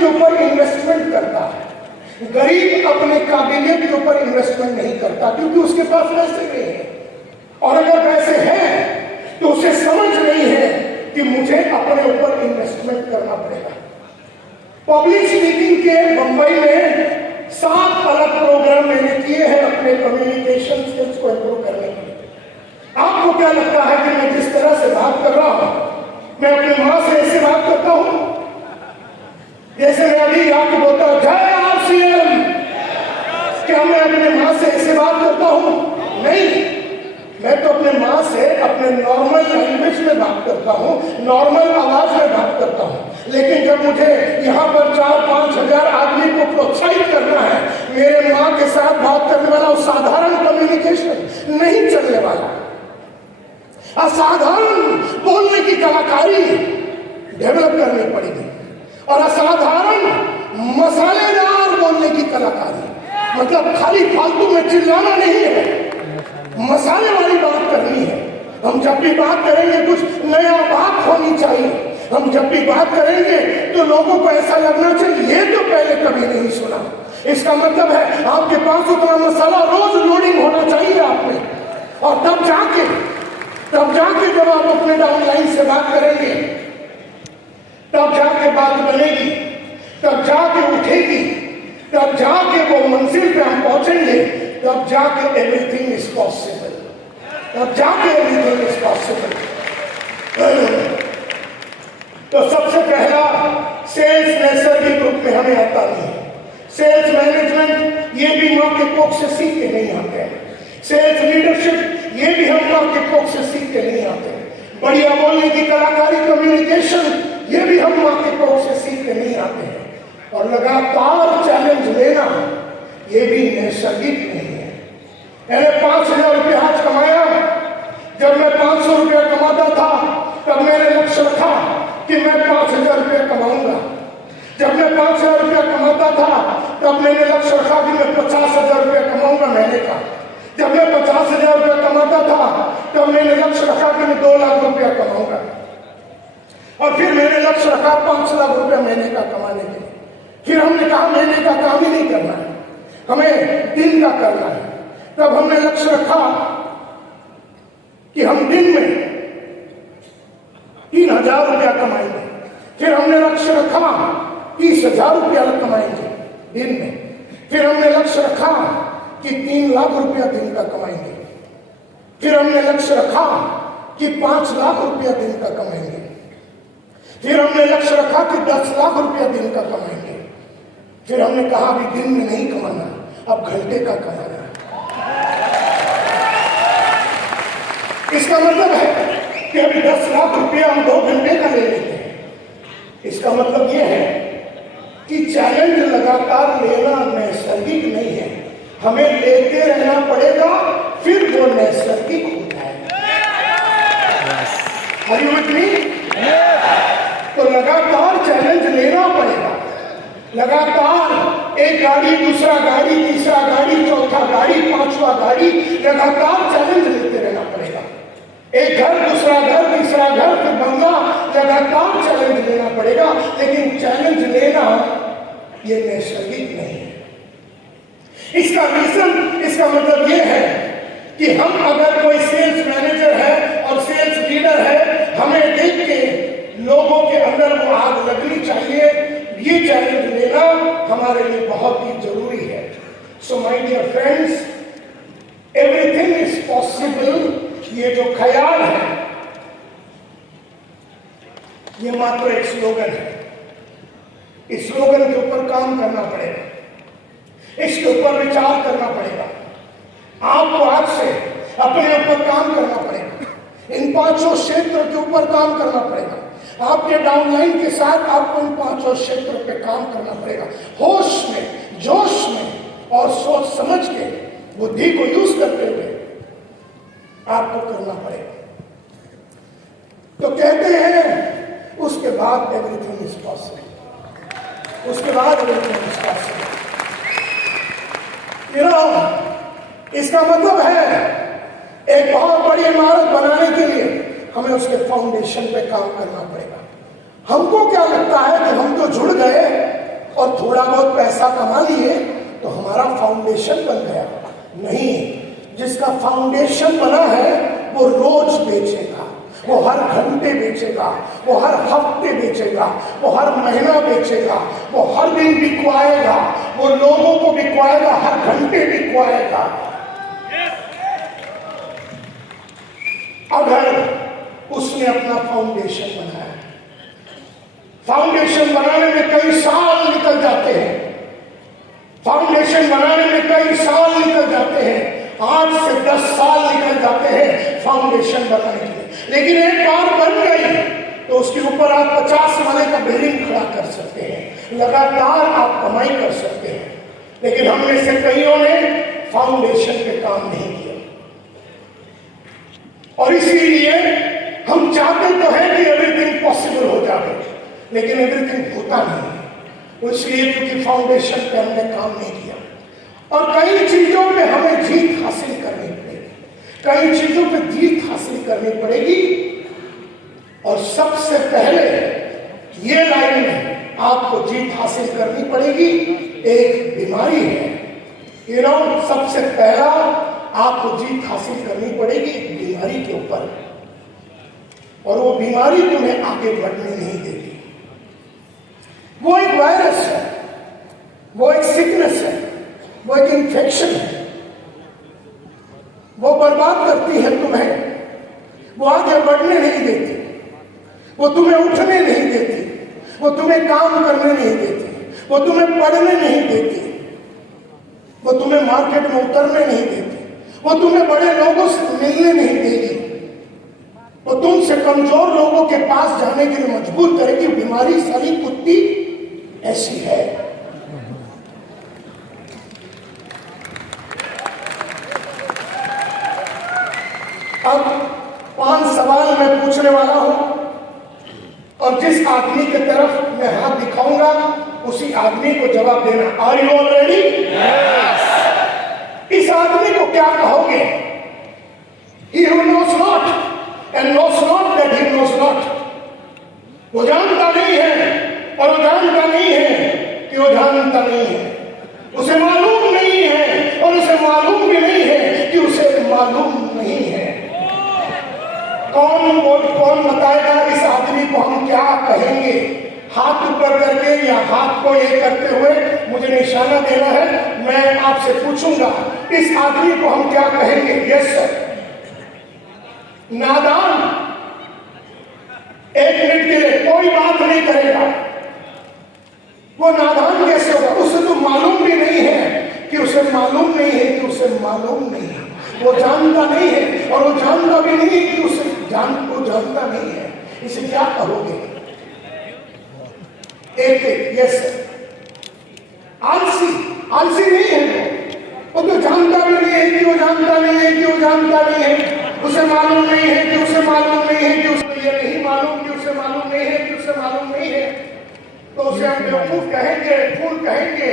के ऊपर इन्वेस्टमेंट करता है। गरीब अपने काबिलियत के ऊपर इन्वेस्टमेंट नहीं करता क्योंकि उसके पास पैसे नहीं है, और अगर पैसे हैं तो उसे समझ नहीं है कि मुझे अपने ऊपर इन्वेस्टमेंट करना पड़ेगा। पब्लिक स्पीकिंग के मुंबई में 7 अलग प्रोग्राम मैंने किए हैं अपने कम्युनिकेशन स्किल्स को इंप्रूव करने के लिए। आपको क्या लगता है कि मैं जिस तरह से बात कर रहा हूं, मैं अपनी मां से ऐसे बात करता हूं जैसे मैं अभी आपको बोलता हूं जय आरसीएम? क्या मैं अपने मां से ऐसे बात करता हूं? नहीं, मैं तो अपने मां से अपने नॉर्मल लैंग्वेज में बात करता हूं, नॉर्मल आवाज में बात करता हूं। लेकिन जब मुझे यहाँ पर 4-5 हजार आदमी को प्रोत्साहित करना है, मेरे मां के साथ बात करने वाला साधारण कम्युनिकेशन नहीं चलने वाला। असाधारण बोलने की कलाकारी डेवलप करनी पड़ेगी, और असाधारण मसालेदार बोलने की कलाकारी, मतलब खाली फालतू में चिल्लाना नहीं है, मसाले वाली बात करनी है। हम जब भी बात करेंगे कुछ नया बात होनी चाहिए। हम जब भी बात करेंगे तो लोगों को ऐसा लगना चाहिए ये तो पहले कभी नहीं सुना। इसका मतलब है आपके पास उतना मसाला रोज लोडिंग होना चाहिए आप में, और तब जाके जब आप अपने डाउनलाइन से बात करेंगे, तब जाके बात बनेगी, तब जाके उठेगी, तब जाके वो मंजिल पे हम पहुंचेंगे, तब जाके एवरीथिंग इज पॉसिबल, तब जाके एवरीथिंग इज पॉसिबल। तो सबसे पहला सेल्स नैसर्गिक रूप में हमें आता नहीं है। सेल्स मैनेजमेंट ये भी मां के कोख से सीख के नहीं आते हैं। सेल्स लीडरशिप ये भी हम मां के कोख से सीख के नहीं आते। बढ़िया बोलने की कलाकारी, कम्युनिकेशन ये भी हम मां के कोख से सीख के नहीं आते हैं। और लगातार चैलेंज लेना ये भी नैसर्गिक नहीं है। मैंने 5,000 रुपये आज कमाया। जब मैं 500 रुपया कमाता था तब मैंने लक्ष्य रखा कि मैं 5,000 रुपया कमाऊंगा। जब मैं 5,000 रुपया कमाता था तब मैंने लक्ष्य रखा कि मैं 50,000 रुपया कमाऊंगा महीने का। जब मैं 50,000 रुपया कमाता था तब मैंने लक्ष्य रखा कि मैं 2 लाख रुपया कमाऊंगा, और फिर मैंने लक्ष्य रखा 5 लाख रुपया महीने का कमाने के लिए। फिर हमने कहा महीने का काम ही नहीं करना है, हमें दिन का करना है। तब हमने लक्ष्य रखा कि हम दिन में 3,000 रुपया कमाएंगे। फिर हमने लक्ष्य रखा 30,000 रुपया कमाएंगे दिन में। फिर हमने लक्ष्य रखा कि 3 लाख रुपया दिन का कमाएंगे। फिर हमने लक्ष्य रखा कि 5 लाख रुपया दिन का कमाएंगे। फिर हमने लक्ष्य रखा कि 10 लाख रुपया दिन का कमाएंगे। फिर हमने कहा अभी दिन में नहीं कमाना, अब घंटे का कमाना है। इसका मतलब है कि अभी 10 लाख रुपया हम 2 घंटे का ले लेते हैं। इसका मतलब यह है कि चैलेंज लगातार लेना नैसर्गिक नहीं है, हमें लेते रहना पड़ेगा, फिर वो नैसर्गिक हो जाएगा। Are you with me? तो लगातार चैलेंज लेना पड़ेगा। लगातार एक गाड़ी, दूसरा गाड़ी, तीसरा गाड़ी, चौथा गाड़ी, 5वां गाड़ी, लगातार चैलेंज लेते रहना पड़ेगा। एक घर, दूसरा घर, तीसरा घर, फिर बंगला, लगातार चैलेंज लेना पड़ेगा। लेकिन चैलेंज लेना ये नैसर्गिक नहीं है। इसका रीजन, इसका मतलब ये है कि हम अगर कोई सेल्स मैनेजर है और सेल्स लीडर है, हमें देख के लोगों के अंदर वो आग लगनी चाहिए। ये चैलेंज लेना हमारे लिए बहुत ही जरूरी है। So my dear friends, everything is possible, ये जो ख्याल है ये मात्र एक स्लोगन है। इस स्लोगन के ऊपर काम करना पड़ेगा, इसके ऊपर विचार करना पड़ेगा। आपको आज से अपने ऊपर काम करना पड़ेगा। इन 5 क्षेत्र के ऊपर काम करना पड़ेगा। आपके डाउनलाइन के साथ आपको इन 5 क्षेत्र पे काम करना पड़ेगा। होश में, जोश में और सोच समझ के, बुद्धि को यूज करते हुए आपको करना पड़ेगा। तो कहते हैं उसके बाद एवरीथिंग इज पॉसिबल। उसके बाद एवरीथिंग इज पॉसिबल। इसका मतलब है एक बहुत बड़ी इमारत बनाने के लिए हमें उसके फाउंडेशन पे काम करना पड़ेगा। हमको क्या लगता है कि हम तो जुड़ गए थोड़ा बहुत पैसा कमा लिए तो हमारा फाउंडेशन बन गया। नहीं, जिसका फाउंडेशन बना है वो रोज बेचेगा, वो हर घंटे बेचेगा, वो हर हफ्ते बेचेगा, वो हर महीना बेचेगा, वो हर दिन बिकवाएगा, वो लोगों को बिकवाएगा, हर घंटे बिकवाएगा। अगर उसने अपना फाउंडेशन बनाया, फाउंडेशन बनाने में कई साल निकल जाते हैं, फाउंडेशन बनाने में कई साल निकल जाते हैं, 8 से 10 साल निकल जाते हैं फाउंडेशन बनाने के लिए। लेकिन एक बार बन गई तो उसके ऊपर आप 50 वाले का बिल्डिंग खड़ा कर सकते हैं, लगातार आप कमाई कर सकते हैं। लेकिन हम में से कईयों ने फाउंडेशन पे काम नहीं किया, और इसीलिए हम चाहते तो हैं कि एवरीथिंग पॉसिबल हो जाए, लेकिन एवरीथिंग होता नहीं। इसलिए क्योंकि फाउंडेशन पे हमने काम नहीं किया। और कई चीजों पे हमें जीत हासिल करनी पड़ेगी, कई चीजों पे जीत हासिल करनी पड़ेगी। और सबसे पहले ये लाइन में आपको जीत हासिल करनी पड़ेगी, एक बीमारी है। सबसे पहला आपको जीत हासिल करनी पड़ेगी एक बीमारी के ऊपर, और वो बीमारी तुम्हें आगे बढ़ने नहीं देती। वो एक वायरस है, वो एक सिकनेस है, वो एक इन्फेक्शन है, वो बर्बाद करती है तुम्हें, वो आगे बढ़ने नहीं देती, वो तुम्हें उठने नहीं देती, वो तुम्हें काम करने नहीं देती, वो तुम्हें पढ़ने नहीं देती, वो तुम्हें मार्केट में उतरने नहीं देती, वो तुम्हें बड़े लोगों से मिलने नहीं देगी, वो तुमसे कमजोर लोगों के पास जाने के लिए मजबूर करेगी। बीमारी सारी कुत्ती ऐसी है। अब 5 सवाल मैं पूछने वाला हूं, और जिस आदमी की तरफ मैं हाथ दिखाऊंगा उसी आदमी को जवाब देना। Are you all ready? इस आदमी को क्या कहोगे? He who knows not and knows not that he knows not। वो जानता नहीं है और वो जानता नहीं है कि वो जानता नहीं है, उसे मालूम नहीं है और उसे मालूम भी नहीं है कि उसे मालूम नहीं है। कौन बताएगा इस आदमी को हम क्या कहेंगे? हाथ ऊपर करके या हाथ को ये करते हुए मुझे निशाना देना है। मैं आपसे पूछूंगा इस आदमी को हम क्या कहेंगे? Yes sir. नादान, 1 मिनट के लिए कोई बात नहीं करेगा। वो नादान कैसे होगा? उसे तो मालूम भी नहीं है कि उसे मालूम नहीं है कि उसे मालूम नहीं है। वो जानता नहीं है और वो जानता भी नहीं कि उसे जानता नहीं है। इसे क्या कहोगे? एक यस आलसी नहीं है वो तो जानता भी नहीं है कि वो जानता नहीं है कि वो जानता नहीं है, उसे मालूम नहीं है कि उसे मालूम नहीं है कि उसे ये नहीं मालूम कि उसे मालूम नहीं है कि उसे मालूम नहीं है। तो उसे हम बेवकूफ कहेंगे, फूल कहेंगे,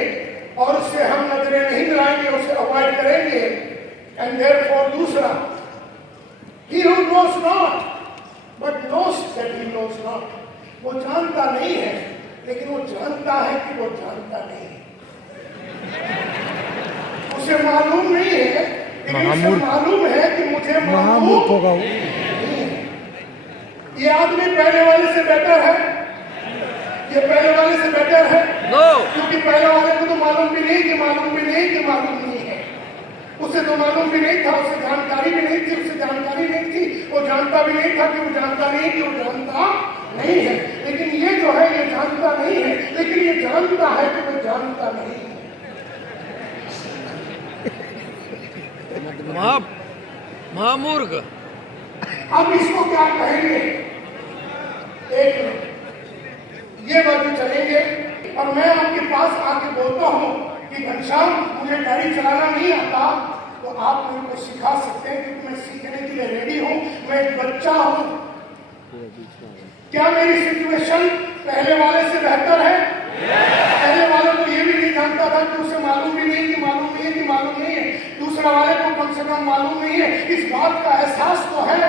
और उससे हम नजरें नहीं मिलाएंगे, उसे अवॉइड करेंगे। एंड देयरफॉर दूसरा, he who knows not but knows that he knows not। वो जानता नहीं है लेकिन वो जानता है कि वो जानता नहीं है। उसे मालूम नहीं है लेकिन उसे मालूम है कि मुझे मालूम होगा। ये आदमी पहले वाले से बेटर है, ये पहले वाले से बेटर है। क्योंकि पहले वाले को तो मालूम भी नहीं कि मालूम भी नहीं कि मालूम नहीं है। उसे तो मालूम भी नहीं था, उसे जानकारी भी नहीं थी, उसे जानकारी नहीं थी, वो जानता भी नहीं था कि वो जानता नहीं कि वो जानता नहीं है। लेकिन ये जो है ये जानता नहीं है, लेकिन ये जानता है कि वो जानता नहीं है। महामूर्ख। अब इसको क्या कहेंगे? एक मिनट, ये बातें चलेंगे और मैं आपके पास आके बोलता हूँ कि घनश्याम मुझे गाड़ी चलाना नहीं आता, तो आप मेरे को सिखा सकते हैं क्योंकि मैं सीखने के लिए रेडी हूँ, मैं एक बच्चा हूँ। क्या मेरी सिचुएशन पहले वाले से बेहतर है? पहले वाले को ये भी नहीं जानता था कि उसे मालूम भी नहीं कि मालूम नहीं है कि मालूम नहीं है। दूसरा वाले को कम से कम मालूम नहीं है, इस बात का एहसास तो है।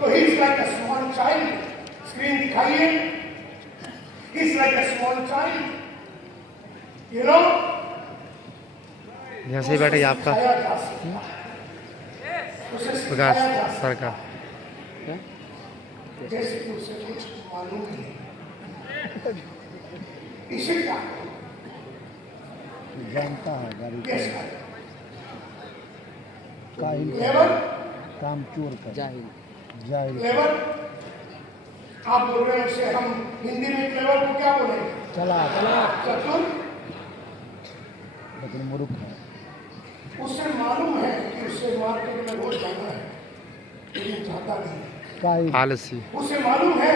तो he is like a small child. Screen दिखाइए। He is like a small child. You know यहाँ से बैठे आपका सिखाया जा सकता है, उसे प्रकाश सिखाया जा सर का सकता है, जैसे कि उसे कुछ मालूम नहीं। इसे क्या जानता है गाड़ी यस काहिल लेबर काम चोर का जाहिल जाहिल क्लेवर आप बोल रहे हैं उसे हम हिंदी में क्लेवर को क्या बोलेंगे? चला चतुर। लेकिन मूर्ख है उसे मालूम है कि उसे मार्केट में रोज जाना है, लेकिन जाता नहीं। काहिल आलसी उसे मालूम है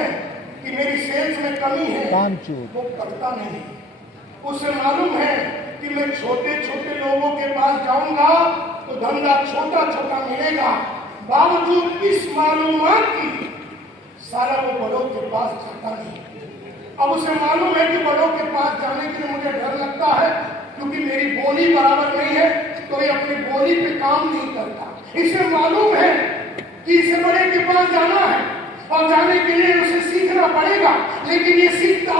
कि मेरी सेल्स में कमी है, काम चोर वो करता नहीं। उसे मालूम है कि मैं छोटे छोटे लोगों के पास जाऊंगा तो धंधा छोटा छोटा मिलेगा। बावजूद इस मालूमात की सारा वो बड़ों के पास जाता नहीं। अब उसे मालूम है कि बड़ों के पास जाने के लिए मुझे डर लगता है, क्योंकि मेरी बोली बराबर नहीं है, तो ये अपनी बोली पे काम नहीं करता। इसे मालूम है कि इसे बड़े के पास जाना है और जाने के लिए उसे सीखना पड़ेगा, लेकिन ये सीखता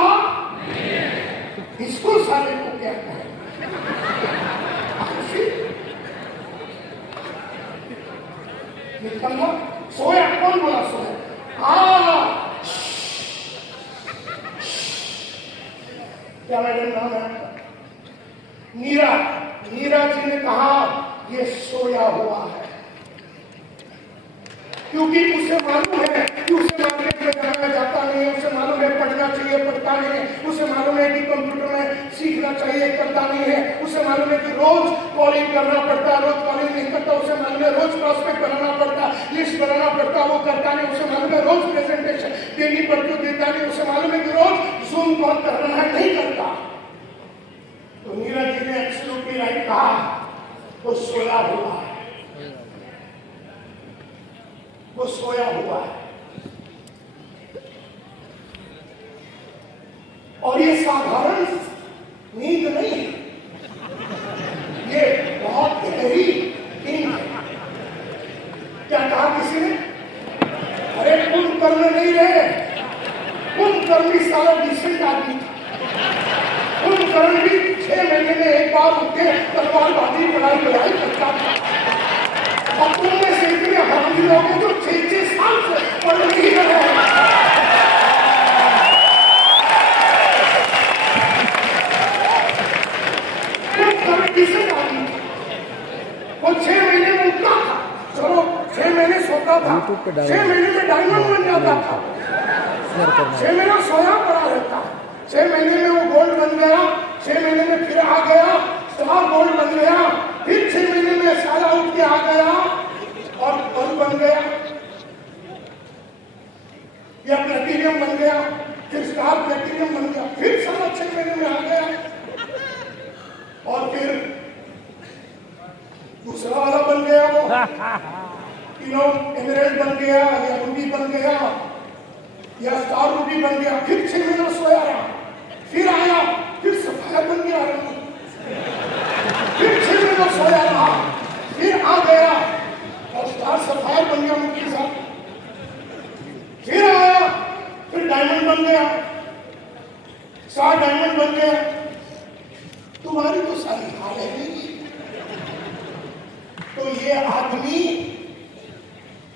इसको साले को क्या कहें? निकलना सोया, कौन बोला सोया? हाँ, क्या मैडम नाम है आपका? नीरा। नीरा जी ने कहा ये सोया हुआ है, क्योंकि उसे मालूम है कि उसे मार्केट में जाना जाता नहीं है, उसे मालूम है पढ़ना चाहिए पढ़ता नहीं है, उसे मालूम है कि कंप्यूटर में सीखना चाहिए करता नहीं है, उसे मालूम है कि रोज कॉलिंग करना पड़ता है, रोज कॉलिंग नहीं करता, उसे मालूम है रोज प्रॉस्पेक्ट बनाना पड़ता, लिस्ट बनाना पड़ता, वो करता नहीं, उसे मालूम है रोज प्रेजेंटेशन देनी पड़ती, देता नहीं, उसे मालूम है कि रोज जूम कॉल करना है, नहीं करता। तो नीरज जी ने एब्सोल्युटली राइट कहा, वो सोया हुआ है, वो सोया हुआ है। और ये साधारण नींद नहीं है, ये बहुत गहरी नींद है। क्या कहा किसी ने? अरे कुंभकर्ण नहीं रहे, कुंभकर्ण सारा डिसेंट आदमी था। कुंभकर्ण भी 6 महीने में एक बार उठे तलवारबाजी पढ़ाई करता था। और तुम में से इतने हरामी लोग हैं जो 6-6 साल से पढ़ नहीं रहे हैं। वो 6 महीने में उठता था, चलो 6 महीने सोता था, 6 महीने में डायमंड बन जाता था, 6 महीने सोया पड़ा रहता, 6 महीने में वो गोल्ड बन गया, 6 महीने में फिर आ गया, स्टार गोल्ड बन गया, फिर 6 महीने में साला उठ के आ गया और गोल्ड बन गया, या प्लेटिनियम बन गया, फिर स्टार प्लेटिनियम बन गया, फिर साला 6 महीने में आ गया, और फिर दूसरा वाला बन गया, वो एमरेल्ड बन गया, या रूबी बन गया, या स्टार रूबी बन गया, फिर 6 महीना सोया रहा, फिर आया, फिर सफायर बन गया, फिर 6 महीना सोया रहा, फिर आ गया और स्टार सफायर बन गया मुझके साथ, फिर आया, फिर डायमंड बन गया, स्टार डायमंड बन गया। तुम्हारी तो सारी हाल है नहीं। तो ये आदमी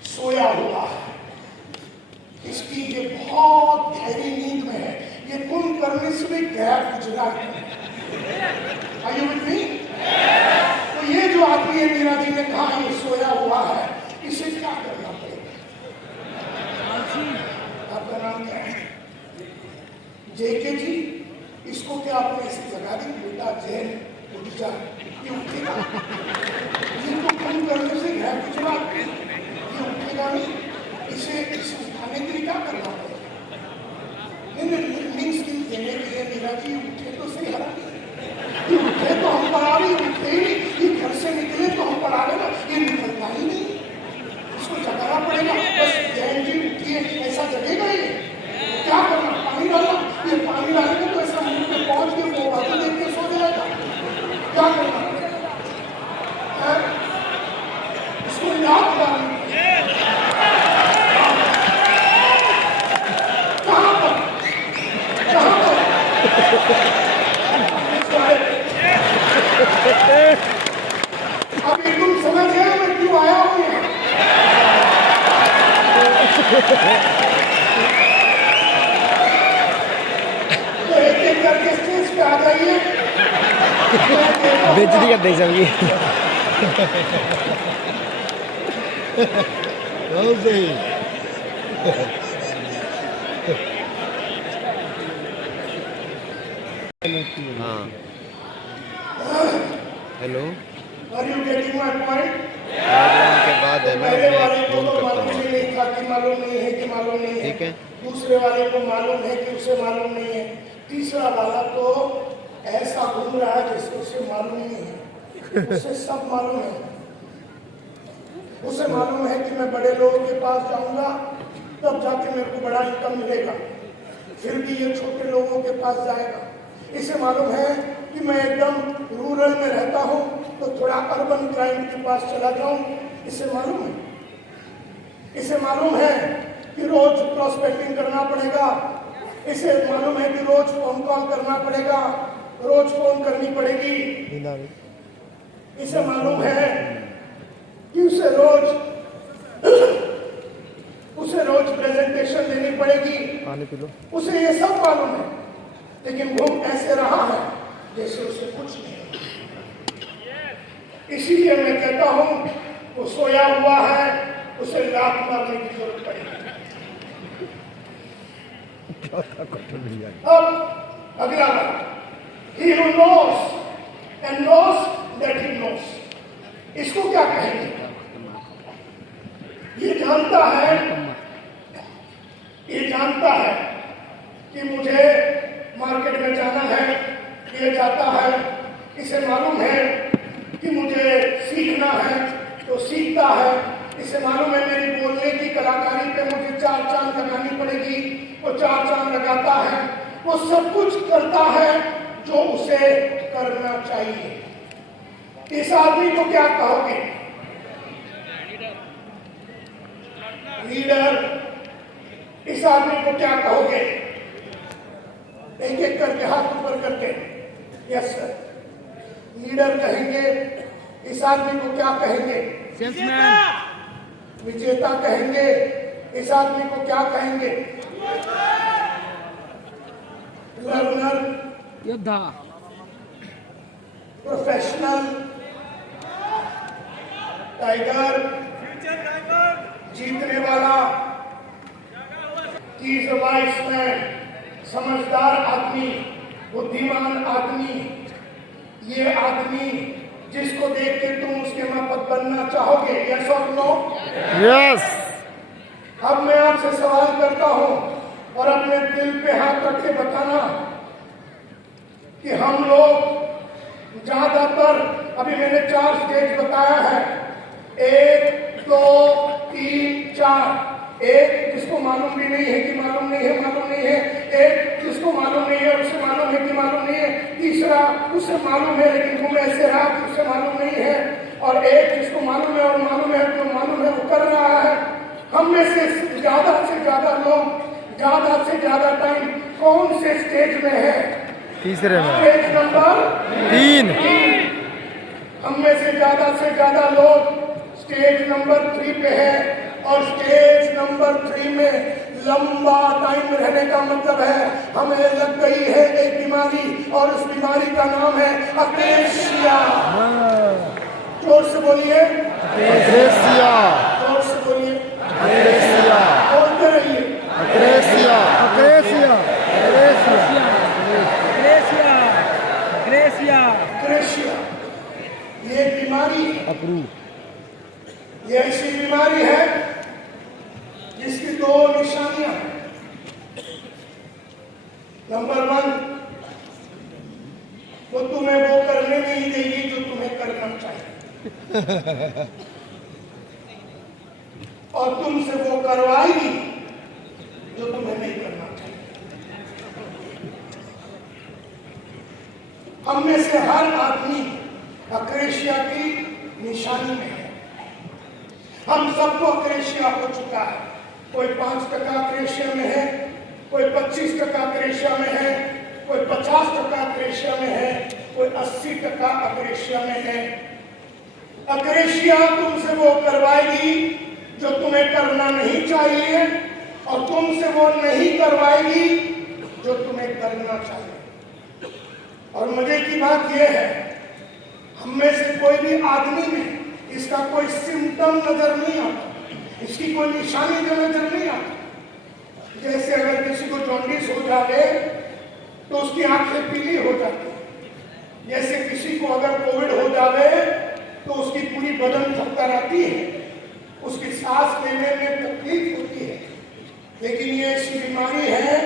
सोया हुआ है, इसकी ये बहुत गहरी नींद में है, ये कुंभकर्ण से भी गया गुजरात में। Are you with me? तो ये जो आदमी है, मीरा जी ने कहा ये सोया हुआ है, इसे क्या करना पड़ेगा? आपका नाम क्या है? जेके जी। इसको क्या आपने ऐसी जगा दी, बेटा जैन उठ जा, ये उठेगा? ये तो कुंभकर्ण से गया गुजरात में, ये उठेगा नहीं, इसे उठाने के लिए क्या करना पड़ेगा? मीन्स की देने के लिए मीरा जी उठे तो सही, हरा ये उठे तो हम पढ़ा रहे, उठे ही नहीं, ये घर से निकले तो हम पढ़ा रहे ना, ये निकलता ही नहीं, इसको जगाना पड़ेगा। बस जैन जी उठिए, ऐसा जगेगा ये? क्या करना? पानी डालना? ये पानी डालेंगे तो ऐसा मुंह पे पहुंच के वो बातें देख के सो जाएगा। क्या करना? इसको याद डालना। कहाँ पर? अभी तुम समझ गए मैं क्यों आया हूं यहाँ? तो एक एक करके स्टेज पे आ जाइए। बेइज्जती कर देंगे सबकी। बहुत सही। हाँ hello Are you getting my point? के बाद है मैं पहले अपने वाले को फोन तो करता मालूम हूँ। ही नहीं था कि मालूम नहीं है कि मालूम नहीं है। ठीक है। दूसरे वाले को मालूम है कि उसे मालूम नहीं है। तीसरा वाला तो ऐसा घूम रहा है जिसको उसे मालूम नहीं है। उसे सब मालूम है। उसे मालूम है कि मैं बड़े लोगों के पास जाऊंगा तब जाके मेरे को बड़ा इनकम मिलेगा, फिर भी ये छोटे लोगों के पास जाएगा। इसे मालूम है कि मैं एकदम रूरल में रहता हूँ तो थोड़ा अर्बन क्लाइंट के पास चला जाऊं। इसे मालूम है। इसे मालूम है कि रोज प्रोस्पेक्टिंग करना पड़ेगा। इसे मालूम है कि रोज फोन कॉल करना पड़ेगा, रोज फोन करनी पड़ेगी। इसे मालूम है कि उसे रोज प्रेजेंटेशन देनी पड़ेगी। पानी पी लो। उसे ये सब मालूम है, लेकिन घूम ऐसे रहा है जैसे उसे कुछ नहीं। इसीलिए मैं कहता हूं वो सोया हुआ है, उसे लात मारने की जरूरत पड़ेगी। अब अगला बात, he who knows and knows that he knows, इसको क्या कहेंगे? ये जानता है कि मुझे मार्केट में जाना है, ये जाता है। इसे मालूम है कि मुझे सीखना है तो सीखता है। इसे मालूम है मेरी बोलने की कलाकारी पे मुझे 4 चांद लगानी पड़ेगी, वो 4 चांद लगाता है। वो सब कुछ करता है जो उसे करना चाहिए। इस आदमी को क्या कहोगे? लीडर। इस आदमी को क्या कहोगे? एक एक करके हाथ ऊपर करके। Yes sir. लीडर कहेंगे। इस आदमी को क्या कहेंगे? विजेता कहेंगे। इस आदमी को क्या कहेंगे? लर्नर, योद्धा, प्रोफेशनल, टाइगर, जीतने वाला, वाइस मैन, समझदार आदमी, बुद्धिमान आदमी, ये आदमी जिसको देख के तुम उसके माफक बनना चाहोगे। यस और नो? यस। अब मैं आपसे सवाल करता हूं और अपने दिल पे हाथ रख के बताना कि हम लोग ज्यादातर, अभी मैंने 4 स्टेज बताया है, 1, 2, 3, 4। एक जिसको मालूम भी नहीं है कि मालूम नहीं है, मालूम नहीं है। एक जिसको मालूम नहीं है, उसे मालूम है कि मालूम नहीं है। तीसरा उसे मालूम है लेकिन वो ऐसे रहा कि उसे मालूम नहीं है। और एक जिसको मालूम है और मालूम है, जो मालूम है वो कर रहा है। हम में से ज्यादा लोग ज्यादा से ज्यादा टाइम कौन से स्टेज में है? तीसरे में। Stage number 3। हम में से ज्यादा लोग स्टेज नंबर 3 पे है। और स्टेज नंबर 3 में लंबा टाइम रहने का मतलब है हमें लग गई है एक बीमारी, और उस बीमारी का नाम है अक्रेशिया। जोर से बोलिए। अक्रेशिया। जोर से बोलिए। अक्रेशिया। बोलते रहिए। अक्रेशिया। अक्रेशिया। अक्रेशिया ये बीमारी, अप्रूव। ये ऐसी बीमारी है जिसकी 2 निशानियां हैं। नंबर 1, वो तुम्हें वो करने नहीं देगी जो तुम्हें करना चाहिए, और तुमसे वो करवाएगी जो तुम्हें नहीं करना चाहिए। हम में से हर आदमी अक्रेशिया की निशानी में है। हम सबको अक्रेशिया हो चुका है। कोई 5% अक्रेशिया में है, कोई 25% अक्रेशिया में है, कोई 50% अक्रेशिया में है, 80% अक्रेशिया में है। अक्रेशिया तुमसे वो करवाएगी जो तुम्हें करना नहीं चाहिए, और तुमसे वो नहीं करवाएगी जो तुम्हें करना चाहिए। और मजे की बात यह है, हम में से कोई भी आदमी में इसका कोई सिम्टम नजर नहीं आता, इसकी कोई निशानी जो नजर नहीं आती। जैसे अगर किसी को जॉन्डिस हो जाए तो उसकी आंखें पीली हो जाती है, जैसे किसी को अगर कोविड हो जाए तो उसकी पूरी बदन थककर आती है, उसकी सांस लेने में तकलीफ होती है। लेकिन ये ऐसी बीमारी है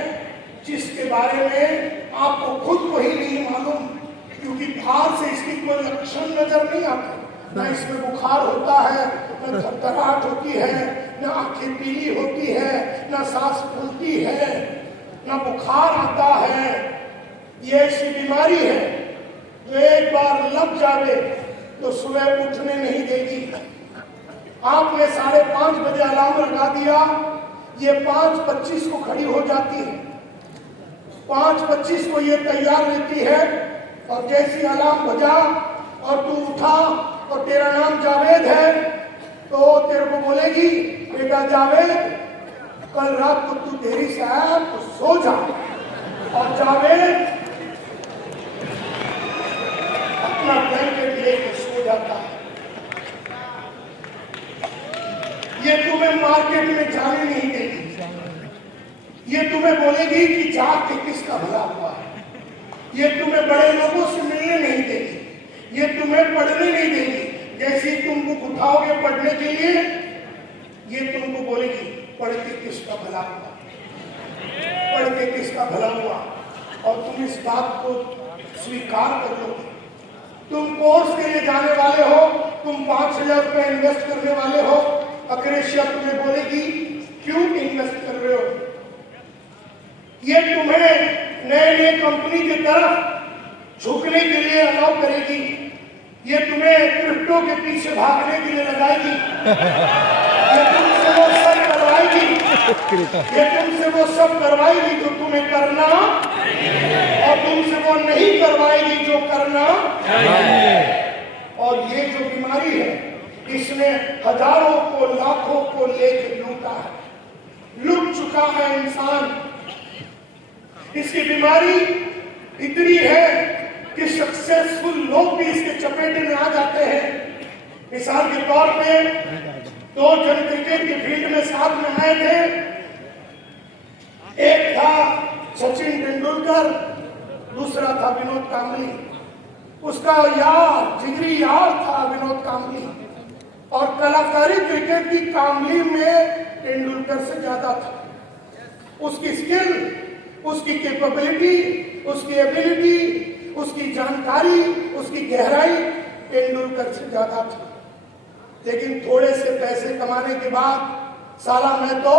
जिसके बारे में आपको खुद को ही नहीं मालूम, क्योंकि बाहर से इसकी कोई लक्षण नजर नहीं आते। न इसमें बुखार होता है, न थरथराहट होती है, न आंखें पीली होती है, न सांस फूलती है, न बुखार आता है। ये ऐसी बीमारी है जो एक बार लग जावे तो सुबह उठने नहीं देगी। आपने 5:30 बजे अलार्म लगा दिया, ये 5:25 को खड़ी हो जाती है, 5:25 को ये तैयार रहती है, और जैसी अलार्म बजा और तू उठा और तेरा नाम जावेद है तो तेरे को बोलेगी, बेटा जावेद कल रात को तू देरी से आया तो सो जा। और जावेद अपना ब्लैंकेट लेके सो जाता है। ये तुम्हें मार्केट में जाने नहीं देगी, ये तुम्हें बोलेगी कि जाके किसका भला हुआ है, ये तुम्हें बड़े लोगों से मिलने नहीं देगी, ये तुम्हें पढ़ने नहीं देगी। जैसे ही तुम बुक उठाओगे पढ़ने के लिए, ये तुमको बोलेगी पढ़ के किसका भला हुआ, पढ़ के किसका भला हुआ, और तुम इस बात को स्वीकार कर लोगे। तुम कोर्स के लिए जाने वाले हो, तुम 5,000 रुपए इन्वेस्ट करने वाले हो, अक्रेशिया तुम्हें बोलेगी क्यों इन्वेस्ट कर रहे हो। ये तुम्हें नए नए कंपनी की तरफ झुकने के लिए अलाउ करेगी, ये तुम्हें क्रिप्टो के पीछे भागने के लिए लगाएगी, ये तुमसे वो सब करवाएगी, ये तुमसे वो सब करवाएगी जो तुम्हें करना, और तुमसे वो नहीं करवाएगी जो करना। और ये जो बीमारी है, इसने हजारों को लाखों को लेकर लूटा है, लूट चुका है इंसान। इसकी बीमारी इतनी है कि सक्सेसफुल लोग भी इसके चपेट में आ जाते हैं। मिसाल के तौर पे 2 जन क्रिकेट के फील्ड में साथ में आए थे, एक था सचिन तेंदुलकर, दूसरा था विनोद कांबली। उसका यार, जिगरी यार था विनोद कांबली, और कलाकारी क्रिकेट की कांबली में तेंदुलकर से ज्यादा था। उसकी स्किल, उसकी कैपेबिलिटी, उसकी एबिलिटी, उसकी जानकारी, उसकी गहराई तेंदुलकर से ज्यादा थी। लेकिन थोड़े से पैसे कमाने के बाद साला मैं तो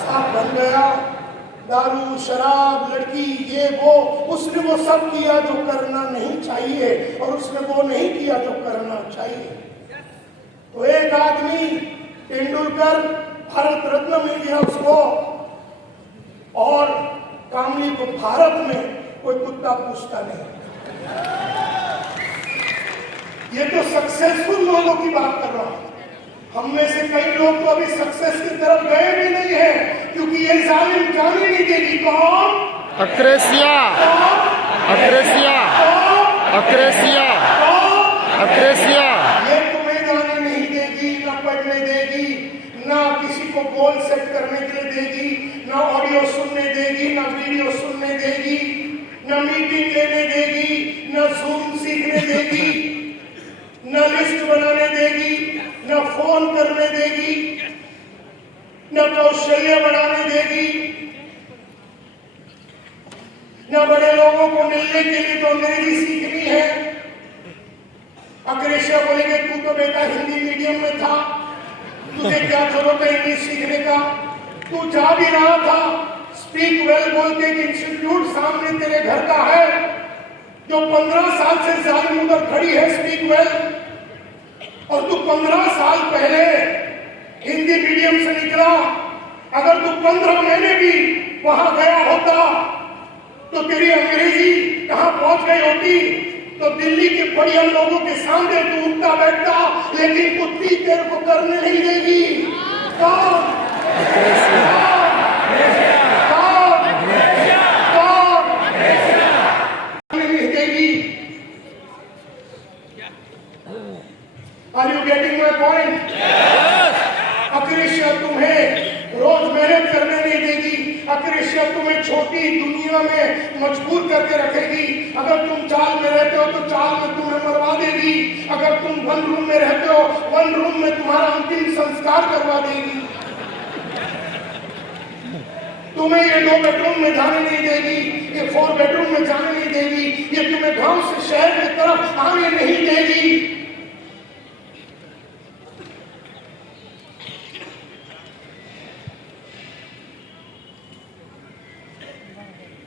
सांप बन गया, दारू, शराब, लड़की, ये वो, उसने वो सब किया जो करना नहीं चाहिए, और उसने वो नहीं किया जो करना चाहिए। तो एक आदमी तेंदुलकर, भारत रत्न मिल गया उसको, और कामली को भारत में कोई कुत्ता पूछता नहीं। ये तो सक्सेसफुल लोगों की बात कर रहा हूं। हम में से कई लोग तो अभी सक्सेस की तरफ गए भी नहीं है, क्योंकि ये जालिम जाने नहीं देगी। कौन? अक्रेशिया, अक्रेशिया, अक्रेशिया, अक्रेशिया। ये तुम्हें जाने नहीं देगी, ना पढ़ने देगी, ना किसी को गोल सेट करने के लिए देगी, ना ऑडियो सुनने देगी, ना वीडियो सुनने देगी, ना मीटिंग लेने देगी, ना जूम सीखने देगी, ना लिस्ट बनाने देगी, ना फोन करने देगी, ना कौशल्य बढ़ाने देगी, ना बड़े लोगों को मिलने के लिए तो अंग्रेजी सीखनी है। अक्रेशिया बोलेंगे तू तो बेटा हिंदी मीडियम में था, तुझे क्या जरूरत है इंग्लिश सीखने का, तू जा भी रहा था स्पीक वेल बोल के इंस्टीट्यूट सामने तेरे घर का है, जो 15 साल से जालिम उधर खड़ी है स्पीक वेल, और तू 15 साल पहले हिंदी मीडियम से निकला। अगर तू 15 महीने भी वहां गया होता तो तेरी अंग्रेजी कहां पहुंच गई होती, तो दिल्ली के बढ़िया लोगों के सामने तू उठता बैठता, लेकिन कुत्ती तेरे को करने नहीं देगी। कौन? नहीं देगी। Are you getting my point? अक्रेशिया तुम्हें रोज मेहनत करने नहीं देगी। अक्रेशिया तुम्हें छोटी दुनिया में मजबूर करके रखेगी। अगर तुम चाल में रहते हो तो चाल में तुम्हें मरवा देगी। अगर तुम वन रूम में रहते हो, वन रूम में तुम्हारा अंतिम संस्कार करवा देगी। तुम्हें ये 2 बेडरूम में जाने नहीं देगी, ये 4 बेडरूम में जाने नहीं देगी, ये तुम्हें गांव से शहर की तरफ आने नहीं देगी।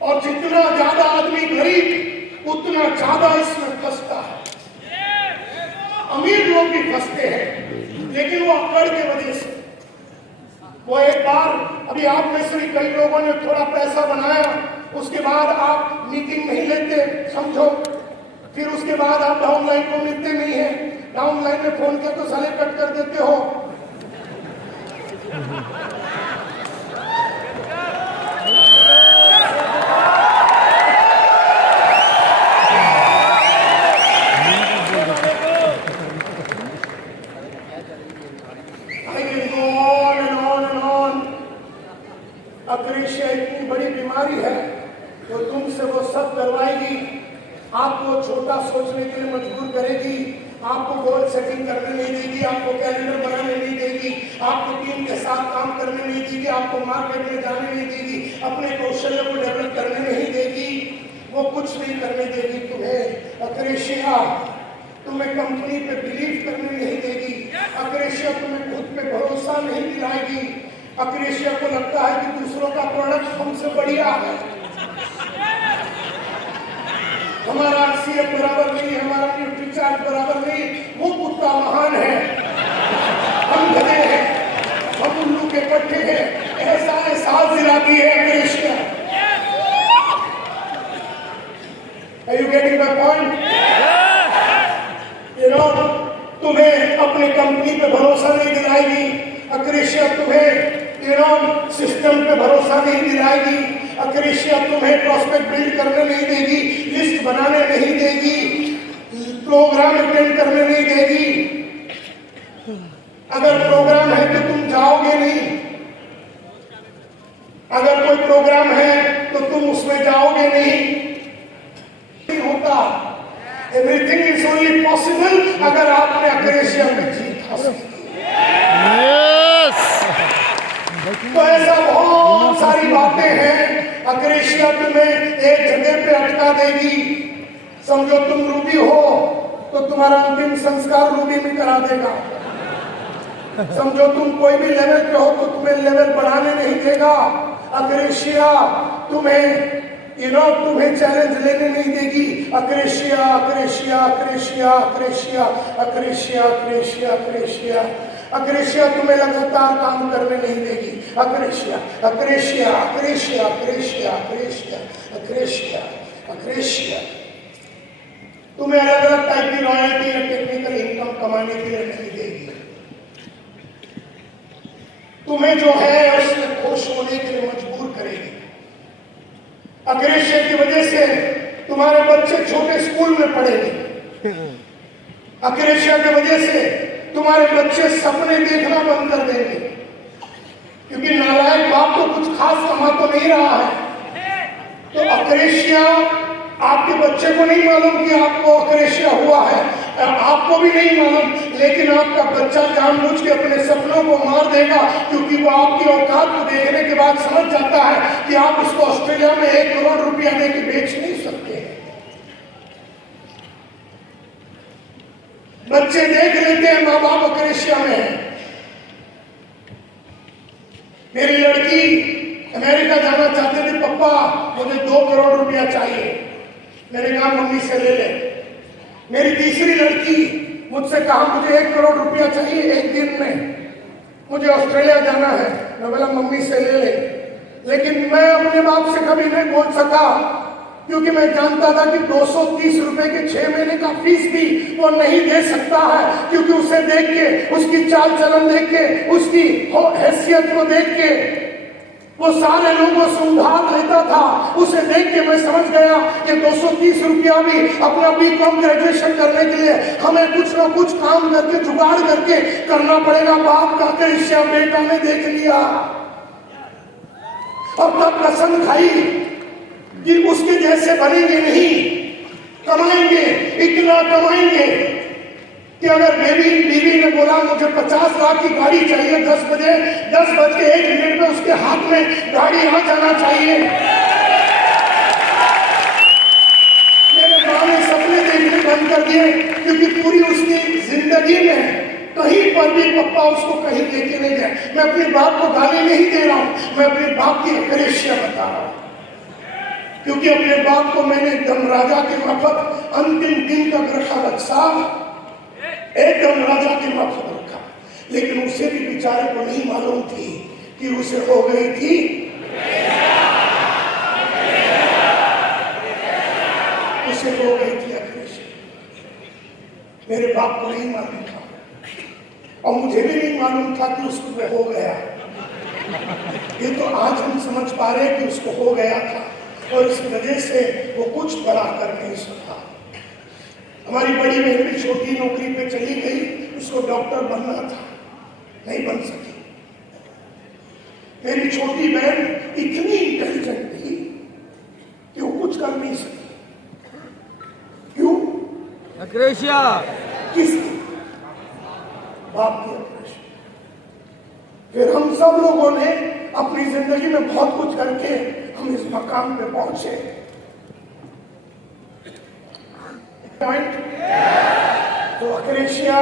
और जितना ज्यादा आदमी गरीब, उतना ज्यादा इसमें फंसता है। अमीर लोग भी फंसते हैं, लेकिन वो अकड़ के वजह से। वो एक बार, अभी आप में से कई लोगों ने थोड़ा पैसा बनाया, उसके बाद आप मीटिंग नहीं लेते, समझो। फिर उसके बाद आप डाउनलाइन को मिलते नहीं है। डाउनलाइन में फोन किया तो साले कट कर देते हो। अक्रेशिया इतनी बड़ी बीमारी है तो तुमसे वो सब करवाएगी। आपको छोटा सोचने के लिए मजबूर करेगी, आपको गोल सेटिंग करने नहीं देगी, आपको कैलेंडर बनाने नहीं देगी, आपको टीम के साथ काम करने नहीं देगी, आपको मार्केट में जाने नहीं देगी, अपने कौशल्य को डेवलप करने नहीं देगी। वो कुछ नहीं करने देगी तुम्हें। अक्रेशिया तुम्हें कंपनी पे बिलीव करने नहीं देगी। अक्रेशिया तुम्हें खुद पे भरोसा नहीं दिलाएगी। अक्रेशिया को लगता है कि दूसरों का प्रोडक्ट हमसे बढ़िया है, हमारा RCF बराबर नहीं, हमारा न्यूट्रीचार्ज बराबर नहीं, वो कुत्ता महान है, हम गधे हैं, हम उल्लू के पट्टे हैं। ऐसा एहसास दिलाती है अक्रेशिया। Are you getting my point? You know, तुम्हें अपनी कंपनी पे भरोसा नहीं दिलाएगी। अक्रेशिया तुम्हें सिस्टम पे भरोसा नहीं दिलाएगी। अक्रेशिया तुम्हें प्रोस्पेक्ट बिल्ड करने नहीं देगी, लिस्ट बनाने नहीं देगी, प्रोग्राम अटेंड करने नहीं देगी। अगर प्रोग्राम है तो तुम जाओगे नहीं, अगर कोई प्रोग्राम है तो तुम उसमें जाओगे नहीं होता। एवरीथिंग इज ओनली पॉसिबल अगर आपने अक्रेशिया में जीत हासिल की। तो ऐसा बहुत सारी बातें हैं। अक्रेशिया तुम्हें एक जगह पे अटका देगी। समझो तुम रूबी हो तो तुम्हारा अंतिम संस्कार रूबी में करा देगा। समझो तुम कोई भी लेवल पे हो तो तुम्हें लेवल बढ़ाने नहीं देगा। अक्रेशिया तुम्हें तुम्हें चैलेंज लेने नहीं देगी। अक्रेशिया अक्रेशिया अक्रेशिया अक्रेशिया अक्रेशिया अक्रेशिया अक्रेशिया अक्रेशिया तुम्हें लगातार काम करने नहीं देगी। अक्रेशिया अक्रेशिया अक्रेशिया अक्रेशिया अक्रेशिया अक्रेशिया अक्रेशिया तुम्हें अलग अलग टाइप की रॉयल्टी या टेक्निकल इनकम कमाने के लिए नहीं देगी। तुम्हें जो है उसमें खुश होने के लिए मजबूर करेगी। अक्रेशिया की वजह से तुम्हारे बच्चे छोटे स्कूल में पढ़ेंगे। अक्रेशिया की वजह से तुम्हारे बच्चे सपने देखना बंद कर देंगे, क्योंकि नालायक बाप तो कुछ खास कमा तो नहीं रहा है। तो अक्रेशिया आपके बच्चे को नहीं मालूम कि आपको अक्रेशिया हुआ है, आपको भी नहीं मालूम, लेकिन आपका बच्चा जानबूझ के अपने सपनों को मार देगा, क्योंकि वो आपकी औकात को देखने के बाद समझ जाता है कि आप उसको ऑस्ट्रेलिया में 1 करोड़ रुपया दे के बेच नहीं सकते हैं। बच्चे देख लेते हैं माँ बाप अक्रेशिया में है। मेरी लड़की अमेरिका जाना चाहते थे, पापा मुझे 2 करोड़ रुपया चाहिए। मैंने कहा मम्मी से ले ले। मेरी तीसरी लड़की मुझसे कहा मुझे 1 करोड़ रुपया चाहिए 1 दिन में, मुझे ऑस्ट्रेलिया जाना है। मैं बोला मम्मी से ले ले। लेकिन मैं अपने बाप से कभी नहीं बोल सका क्योंकि मैं जानता था कि 230 रुपए के 6 महीने का फीस भी वो नहीं दे सकता है, क्योंकि उसे देख के, उसकी चाल चलन देख के, उसकी हैसियत को देख के वो सारे लोगों से उधार लेता था। उसे देख के मैं समझ गया कि 230 रुपया भी अपना बीकॉम ग्रेजुएशन करने के लिए हमें कुछ ना कुछ काम करके जुगाड़ करके करना पड़ेगा। बाप का कृष्या बेटा ने देख लिया और तब कसम खाई कि उसके जैसे बनेंगे नहीं, कमाएंगे, इतना कमाएंगे कि अगर बीवी ने बोला मुझे 50 लाख की गाड़ी चाहिए 10 बज के 1 मिनट में उसके हाथ में गाड़ी आ जाना चाहिए। मेरे माँ ने सपने देखने बंद कर दिए, क्योंकि पूरी उसकी जिंदगी में कहीं पर भी पप्पा उसको कहीं लेके नहीं गए। मैं अपने बाप को गाली नहीं दे रहा हूं, मैं अपने बाप की अक्रेशिया बता रहा हूं, क्योंकि अपने बाप को मैंने एकदम राजा के माफक अंतिम दिन तक रखा बच्चा, एकदम राजा के माफक रखा। लेकिन उसे भी बेचारे को नहीं मालूम थी कि उसे हो गई थी अक्रेशिया। मेरे बाप को नहीं मालूम था और मुझे भी नहीं मालूम था कि उसको हो गया। ये तो आज हम समझ पा रहे हैं कि उसको हो गया था और इस वजह से वो कुछ बड़ा कर नहीं सका। हमारी बड़ी बहन भी छोटी नौकरी पे चली गई, उसको डॉक्टर बनना था, नहीं बन सकी। मेरी छोटी बहन इतनी इंटेलिजेंट थी कि वो कुछ कर नहीं सकी। क्यों? अक्रेशिया। किसकी? बाप की अक्रेशिया। फिर हम सब लोगों ने अपनी जिंदगी में बहुत कुछ करके हम इस मकाम पे पहुंचे। पॉइंट? तो अक्रेशिया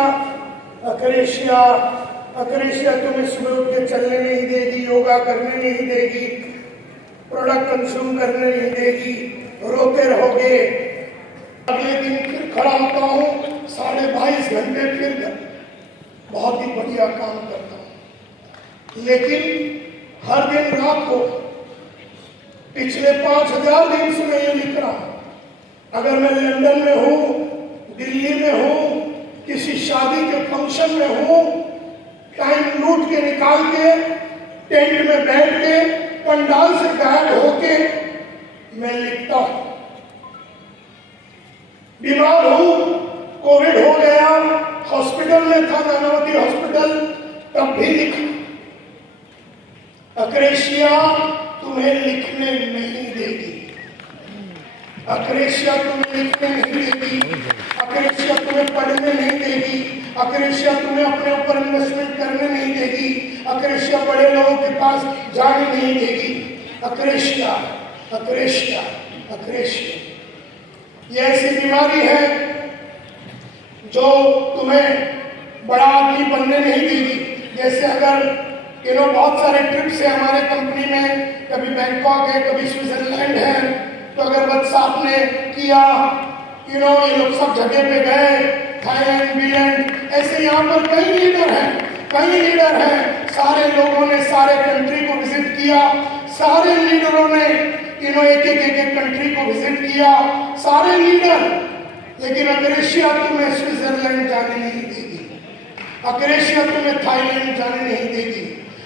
तुम्हें सुबह उठ के चलने नहीं देगी, योगा करने नहीं देगी, प्रोडक्ट कंज्यूम करने नहीं देगी, रोते रहोगे। अगले दिन फिर खड़ा होता हूँ 22.5 घंटे, फिर बहुत ही बढ़िया काम करता हूँ। लेकिन हर दिन रात को पिछले 5000 दिन से मैं ये लिख रहा हूं, अगर मैं लंदन में हूं, दिल्ली में हूं, किसी शादी के फंक्शन में हूं, टाइम लूट के निकाल के टेंट में बैठ के पंडाल से गायब होके मैं लिखता हूं। बीमार हूं, कोविड हो गया, हॉस्पिटल में था, नानावती हॉस्पिटल, तब भी लिखा। अक्रेशिया तुम्हें लिखने नहीं देगी, अक्रेशिया तुम्हें लिखने नहीं देगी, अक्रेशिया तुम्हें पढ़ने नहीं देगी, अक्रेशिया तुम्हें अपने ऊपर इन्वेस्टमेंट करने नहीं देगी, अक्रेशिया बड़े लोगों के पास जाने नहीं देगी। अक्रेशिया अक्रेशिया अक्रेशिया ये ऐसी बीमारी है जो तुम्हें बड़ा आदमी बनने नहीं देगी। जैसे अगर बहुत सारे ट्रिप्स है हमारे कंपनी में, कभी बैंकॉक है, कभी स्विट्जरलैंड है, तो अगर व्हाट्सएप ने किया, ये लोग सब जगह पे गए, थाईलैंड, बीलैंड, ऐसे यहाँ पर कई लीडर हैं, सारे लोगों ने सारे कंट्री को विजिट किया, सारे लीडरों ने एक कंट्री को विजिट किया, सारे लीडर। लेकिन अक्रेशिया तुम्हें स्विट्जरलैंड जाने नहीं देगी, अक्रेशिया तुम्हें थाईलैंड जाने नहीं देगी,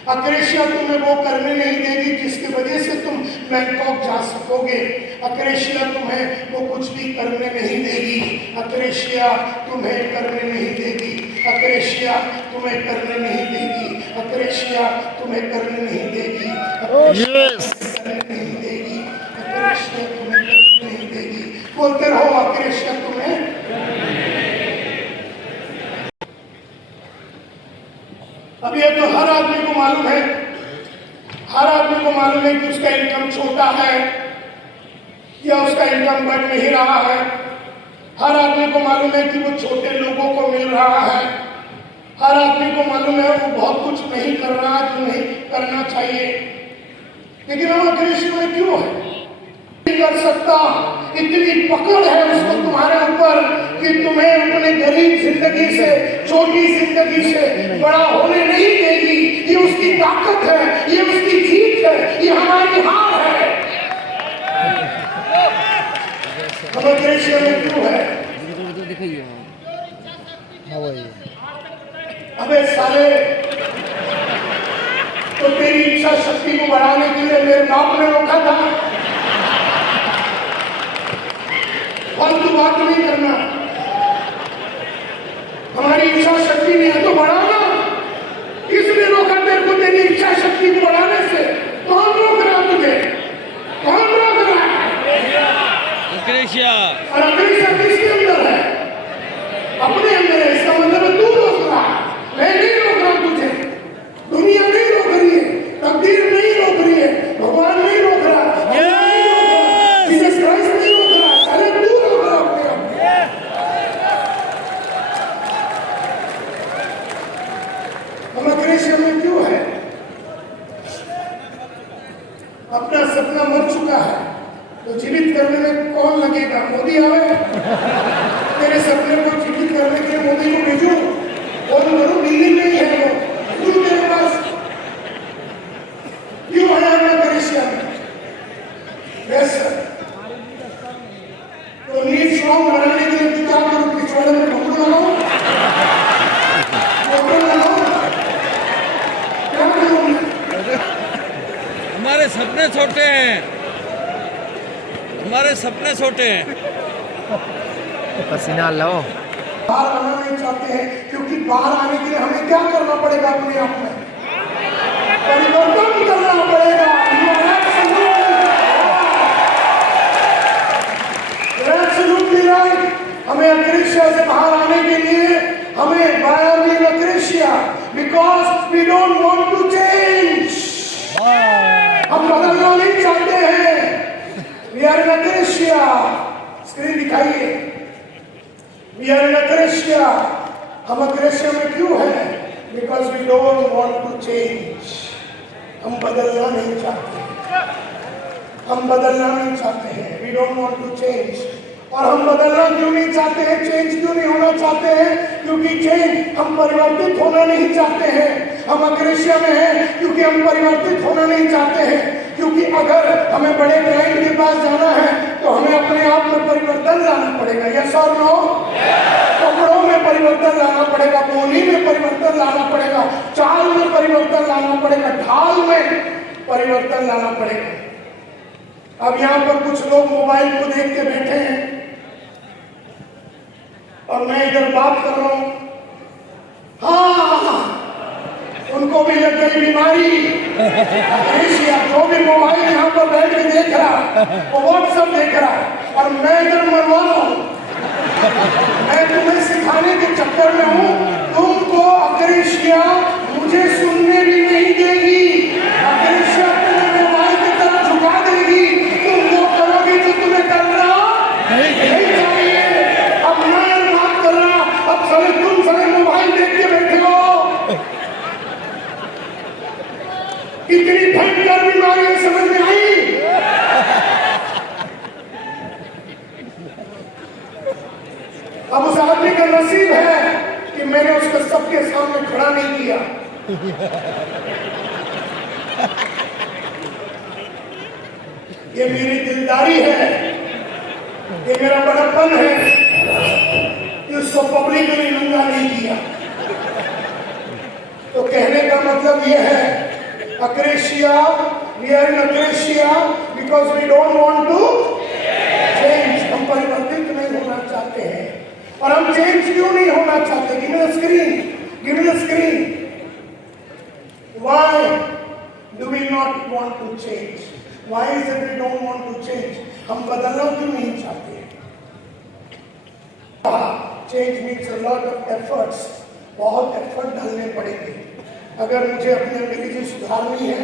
अक्रेशिया तुम्हें वो करने नहीं देगी जिसकी वजह से तुम बैंकॉक जा सकोगे। अक्रेशिया तुम्हें वो कुछ भी करने नहीं देगी, अक्रेशिया तुम्हें करने नहीं देगी, अक्रेशिया तुम्हें करने नहीं देगी, अक्रेशिया तुम्हें करने नहीं देगी, करने नहीं देगी, अक्रेशिया तुम्हें करने नहीं देगी। बोलते रहो अक्रेशिया तुम्हें। अब ये तो हर आदमी को मालूम है, हर आदमी को मालूम है कि उसका इनकम छोटा है या उसका इनकम बढ़ नहीं रहा है। हर आदमी को मालूम है कि वो छोटे लोगों को मिल रहा है। हर आदमी को मालूम है वो बहुत कुछ नहीं कर रहा है जो नहीं करना चाहिए। लेकिन हम अक्रेशिया में क्यों है? नहीं कर सकता, इतनी पकड़ है उसको तुम्हारे ऊपर कि तुम्हें अपने गरीब जिंदगी से, छोटी जिंदगी से बड़ा होने नहीं देगी। ये उसकी ताकत है, ये उसकी जीत है, ये हमारी हार है। हम अक्रेशिया में क्यों है? हाँ वही अबे साले, तो तेरी इच्छा शक्ति को बढ़ाने के लिए मेरे बाप ने रोका था। फालतू बात नहीं करना। हमारी इच्छा शक्ति नहीं है तो बढ़ाना। किसने रोका तेरे को तेरी इच्छा शक्ति को बढ़ाने से? कौन रोक रहा तुझे? कौन रोक रहा है? अक्रेशिया और अक्रेशिया किसके अंदर है? अपने अंदर है। इसका मतलब है तू रोक रहा है। मैं नहीं रोक रहा तुझे। दुनिया नहीं रोक रही है, तकदीर नहीं रोक रही है, भगवान नहीं रोक रहा, जीसस क्राइस्ट नहीं रोक रहा, अरे तू रोक रहा अपने आप को। हम अक्रेशिया में क्यों है? अपना सपना मर चुका है तो जीवित करने में कौन लगेगा? मोदी आवे? तेरे सपने को जीवित करने के लिए मोदी को भेजूं? और करूं? दिल्ली में ही है वो, क्यों तेरे पास? क्यों है अपना अक्रेशिया में? Yes sir. तो नींद स्ट्रॉन्ग बनाने के लिए क्या करूं? पिछवाड़े में ढोकरू लगाऊं? ढोकरू लगाऊं? क्या करूं मैं? हमारे सपने छोटे हैं, हमारे सपने छोटे हैं। पसीना लो। बाहर आना नहीं चाहते हैं क्योंकि बाहर आने के लिए हमें क्या करना पड़ेगा? अपने आप में परिवर्तन करना पड़ेगा। Absolutely right. हमें अक्रेशिया से बाहर आने के लिए हमें by akrasia because we don't want to change. हम बदलना नहीं चाहते हैं। We are in akrasia. Screen दिखाइए। We are in akrasia. हम अक्रेशिया में क्यों है? Because we don't want to change. हम बदलना नहीं चाहते। हम बदलना नहीं चाहते हैं। We don't want to change. और हम बदलना क्यों नहीं चाहते हैं? चेंज क्यों नहीं होना चाहते हैं? क्योंकि चेंज, हम परिवर्तित होना नहीं चाहते हैं। हम अक्रेशिया में हैं क्योंकि हम परिवर्तित होना नहीं चाहते हैं। क्योंकि अगर हमें बड़े क्लाइंट के पास जाना है तो हमें अपने आप में परिवर्तन लाना पड़ेगा। यस और नो? कपड़ों में परिवर्तन लाना पड़ेगा, बोली में परिवर्तन लाना पड़ेगा, चाल में परिवर्तन लाना पड़ेगा, ढाल में परिवर्तन लाना पड़ेगा। अब यहाँ पर कुछ लोग मोबाइल को देख के बैठे हैं और मैं इधर बात कर रहा हूं। हाँ, उनको भी लग गई बीमारी। जो भी मोबाइल यहाँ पर बैठ के देख रहा, वो व्हाट्सएप देख रहा और मैं इधर मरवा रहा हूं। मैं तुम्हें सिखाने के चक्कर में हूं। तुमको अक्रेशिया मुझे सुनने भी नहीं देगी। अक्रेशिया तुम्हें मोबाइल की तरफ झुका देगी। तुम वो करोगे जो तुम्हें करना नहीं चाहिए। अब मैं बात कर रहा, अब साले तुम साले मोबाइल देख के बैठे हो। कितनी भयंकर बीमारी है, समझ में आई? अब उस आदमी का नसीब है कि मैंने उसको सबके सामने खड़ा नहीं किया। ये मेरी दिलदारी है, ये मेरा बड़प्पन है कि उसको पब्लिकली नंगा नहीं किया। तो कहने का मतलब ये है, akrasia, we are in akrasia because we don't want to change. हम परिवर्तित नहीं होना चाहते हैं। और हम चेंज क्यों नहीं होना चाहते? Give me the screen, give me the screen. Why do we not want to change? Why is it we don't want to change? हम बदलना क्यों नहीं चाहते? Change means a lot of efforts. बहुत एफर्ट डालने पड़ेंगे। अगर मुझे अपनी अंग्रेजी सुधारनी है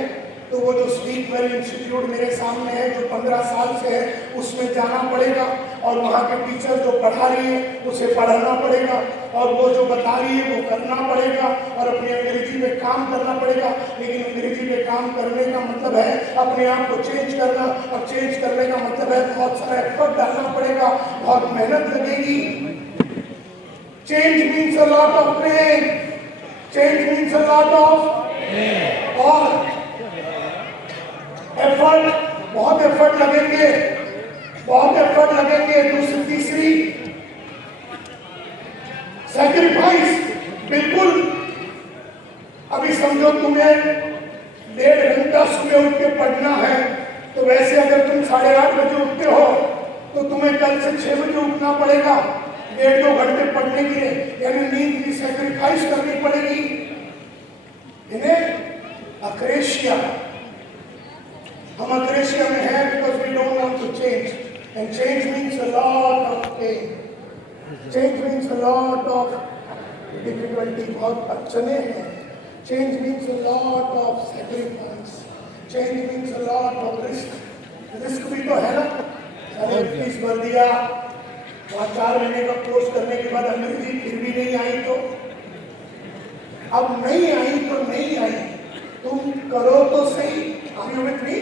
तो वो जो स्पीक वेल इंस्टीट्यूट मेरे सामने है, जो 15 साल से है, उसमें जाना पड़ेगा और वहाँ के टीचर जो पढ़ा रही है उसे पढ़ाना पड़ेगा और वो जो बता रही है वो करना पड़ेगा और अपनी अंग्रेजी पे काम करना पड़ेगा। लेकिन अंग्रेजी पे काम करने का मतलब है अपने आप को चेंज करना, और चेंज करने का मतलब है बहुत सारा एफर्ट डालना पड़ेगा, बहुत मेहनत लगेगी। Change means a lot of pain, change means a lot of और एफर्ट, बहुत एफर्ट लगेंगे। बहुत एफर्ट लगेंगे। दूसरी तीसरी सैक्रिफाइस, बिल्कुल। अभी समझो तुम्हें 1.5 घंटा सुबह उठ के पढ़ना है, तो वैसे अगर तुम 8:30 बजे उठते हो तो तुम्हें कल से 6 बजे उठना पड़ेगा 1.5-2 घंटे पढ़ने के लिए, यानी नींद की सैक्रिफाइस करनी पड़ेगी। इन्हें अक्रेशिया, हम अक्रेशिया में हैं because we don't want to change, and change means a lot of pain, change means a lot of difficulty, बहुत अड़चने हैं। Change means a lot of sacrifice, change means a lot of risk. Risk भी तो है ना, अरे fees भर दिया, वहाँ 4 महीने का कोर्स करने के बाद अंग्रेजी फिर भी नहीं आई, तो अब नहीं आई तो नहीं आई, तुम करो तो सही। Are you with me?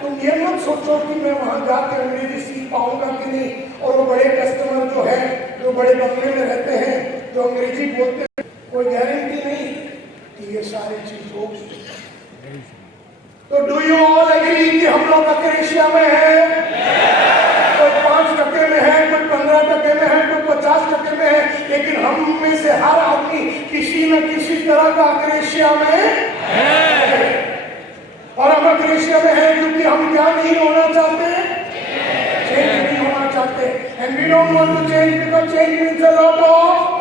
तुम ये मत सोचो कि मैं वहां जाके अंग्रेजी सीख पाऊंगा कि नहीं, और वो बड़े कस्टमर जो है, जो बड़े बंगले में रहते हैं, जो अंग्रेजी बोलते हैं, कोई गारंटी नहीं कि ये सारी चीज होगी। तो डू यू ऑल एग्री कि हम लोग अक्रेशिया में हैं? कोई 5% में है, कोई 15% में है, कोई 50% में है, लेकिन हम में से हर आदमी किसी न किसी तरह का अक्रेशिया में है। और हम अक्रेशिया में है क्योंकि हम क्या नहीं होना चाहते, चेंज नहीं होना चाहते, and we don't want to change because change means a lot of